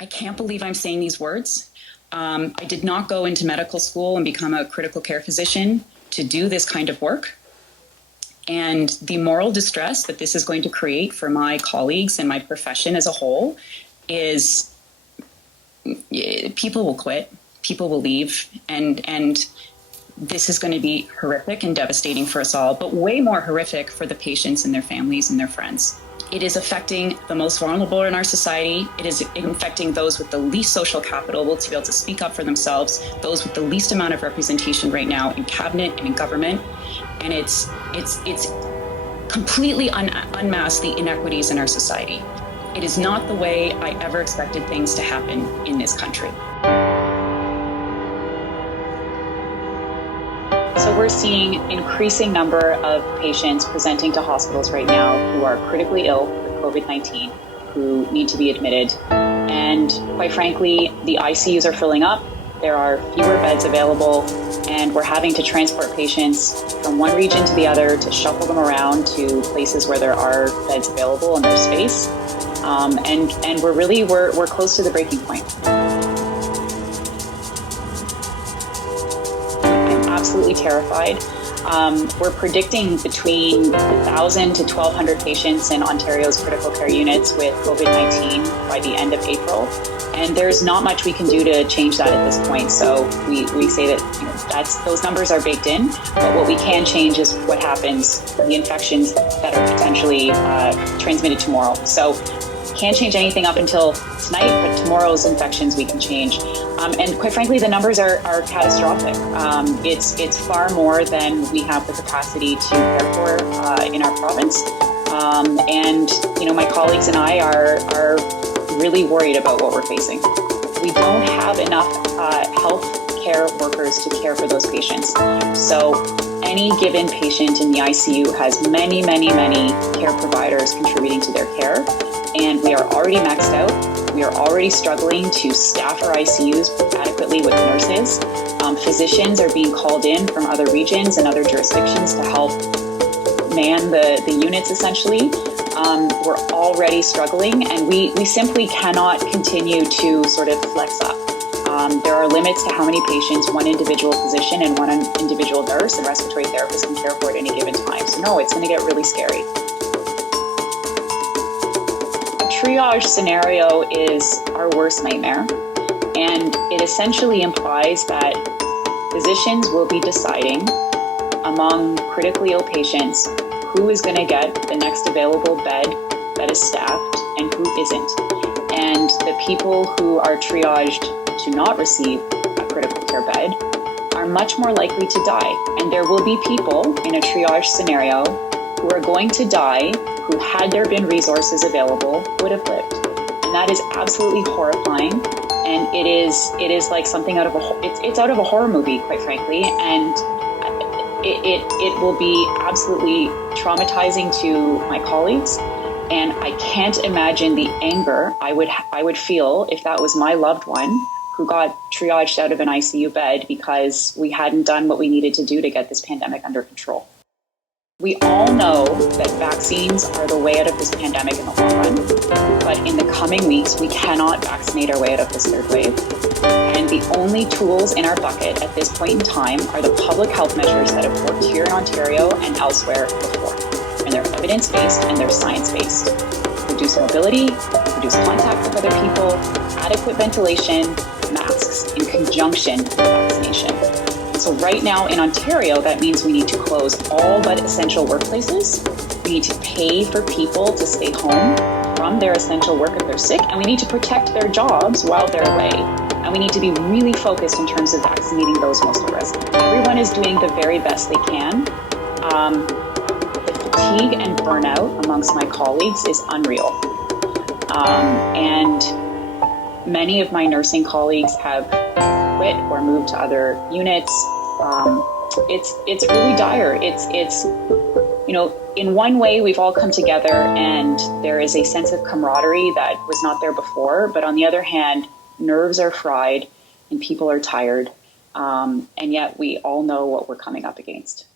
I can't believe I'm saying these words. I did not go into medical school and become a critical care physician to do this kind of work. And the moral distress that this is going to create for my colleagues and my profession as a whole is people will quit, people will leave, and this is going to be horrific and devastating for us all, but way more horrific for the patients and their families and their friends. It is affecting the most vulnerable in our society. It is affecting those with the least social capital to be able to speak up for themselves, those with the least amount of representation right now in cabinet and in government. And it's completely unmasked the inequities in our society. It is not the way I ever expected things to happen in this country. So we're seeing an increasing number of patients presenting to hospitals right now who are critically ill with COVID-19, who need to be admitted. And quite frankly, the ICUs are filling up. There are fewer beds available, and we're having to transport patients from one region to the other to shuffle them around to places where there are beds available and there's space. And we're close to the breaking point. Absolutely terrified. We're predicting between 1,000 to 1,200 patients in Ontario's critical care units with COVID-19 by the end of April. And there's not much we can do to change that at this point. So we say that those numbers are baked in, but what we can change is what happens, the infections that are potentially transmitted tomorrow. So can't change anything up until tonight, but tomorrow's infections we can change. And quite frankly, the numbers are catastrophic. It's far more than we have the capacity to care for in our province. And my colleagues and I are really worried about what we're facing. We don't have enough health care workers to care for those patients. So any given patient in the ICU has many, many, many care providers contributing to their care. And we are already maxed out. We are already struggling to staff our ICUs adequately with nurses. Physicians are being called in from other regions and other jurisdictions to help man the units, essentially. We're already struggling, and we simply cannot continue to sort of flex up. There are limits to how many patients one individual physician and one individual nurse and respiratory therapist can care for at any given time. So no, it's going to get really scary. Triage scenario is our worst nightmare, and it essentially implies that physicians will be deciding among critically ill patients who is going to get the next available bed that is staffed and who isn't. And the people who are triaged to not receive a critical care bed are much more likely to die. And there will be people in a triage scenario who are going to die who, had there been resources available, would have lived. And that is absolutely horrifying. And it is like something out of it's out of a horror movie, quite frankly. And it will be absolutely traumatizing to my colleagues. And I can't imagine the anger I would feel if that was my loved one who got triaged out of an ICU bed because we hadn't done what we needed to do to get this pandemic under control. We all know that vaccines are the way out of this pandemic in the long run, but in the coming weeks, we cannot vaccinate our way out of this third wave. And the only tools in our bucket at this point in time are the public health measures that have worked here in Ontario and elsewhere before. And they're evidence-based and they're science-based. Reduce mobility, reduce contact with other people, adequate ventilation, masks in conjunction with vaccination. So right now in Ontario, that means we need to close all but essential workplaces. We need to pay for people to stay home from their essential work if they're sick, and we need to protect their jobs while they're away. And we need to be really focused in terms of vaccinating those most at risk. Everyone is doing the very best they can. The fatigue and burnout amongst my colleagues is unreal. And many of my nursing colleagues have quit or moved to other units. It's really dire. It's in one way we've all come together and there is a sense of camaraderie that was not there before. But on the other hand, nerves are fried and people are tired. And yet we all know what we're coming up against.